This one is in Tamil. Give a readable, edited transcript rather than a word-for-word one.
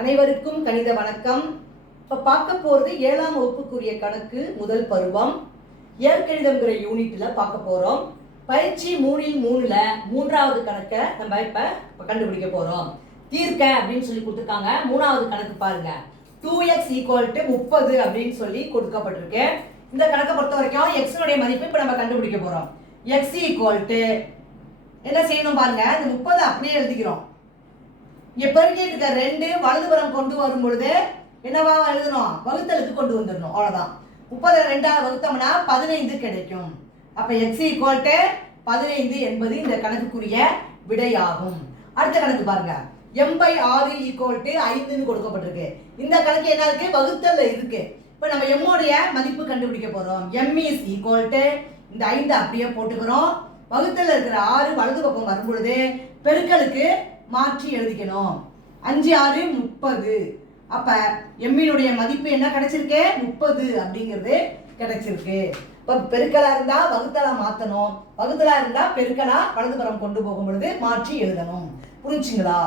அனைவருக்கும் கணித வணக்கம். இப்போ பார்க்க போகிறது 7ஆம் வகுப்புக்குரிய கணக்கு முதல் பருவம் இயற்கணிதம்ங்கிற யூனிட்ல பார்க்க போகிறோம். பயிற்சி 3ல் மூன்றாவது கணக்கை நம்ம இப்போ கண்டுபிடிக்க போகிறோம். தீர்க்க அப்படின்னு சொல்லி கொடுத்துருக்காங்க. மூணாவது கணக்கு பாருங்க. 2x = 30 அப்படின்னு சொல்லி கொடுக்கப்பட்டிருக்கு. இந்த கணக்கை பொறுத்த வரைக்கும் எக்ஸனுடைய மதிப்பு இப்போ நம்ம கண்டுபிடிக்க போகிறோம். x என்ன செய்யணும் பாருங்க, இந்த 30 அப்படியே எழுதிக்கிறோம். இங்க பெருக்கிட்டு இருக்க 2 வலதுபுறம் கொண்டு வரும் பொழுது என்னவா எழுதணும், வகுத்தலுக்கு கொண்டு வந்துடணும். அவ்வளவுதான். 30 2ஆல் வகுத்தோம்னா 15 கிடைக்கும். அப்ப x = 15 என்பது இந்த கணக்குக்குரிய விடையாகும். அடுத்த கணக்கு பாருங்க. m/6 = 5ன்னு கொடுக்கப்பட்டிருக்கு. இந்த கணக்கு என்ன இருக்கு, வகுத்தல்ல இருக்கு. இப்ப நம்ம m உடைய மதிப்பு கண்டுபிடிக்க போறோம். m = இந்த 5 அப்படியே போட்டுக்கிறோம். வகுத்தல்ல இருக்கிற 6 வலது பக்கம் வரும் பொழுது பெருக்கலுக்கு மாற்றி எழுதிக்கணும். 5 6 30. அப்ப எம்மினுடைய மதிப்பு என்ன கிடைச்சிருக்கு, 30 அப்படிங்கிறது கிடைச்சிருக்கு. இப்ப பெருக்கலா இருந்தா வகுத்தலா மாத்தணும், வகுத்தலா இருந்தா பெருக்கலா வலதுபுறம் கொண்டு போகும் பொழுது மாற்றி எழுதணும். புரிஞ்சுங்களா?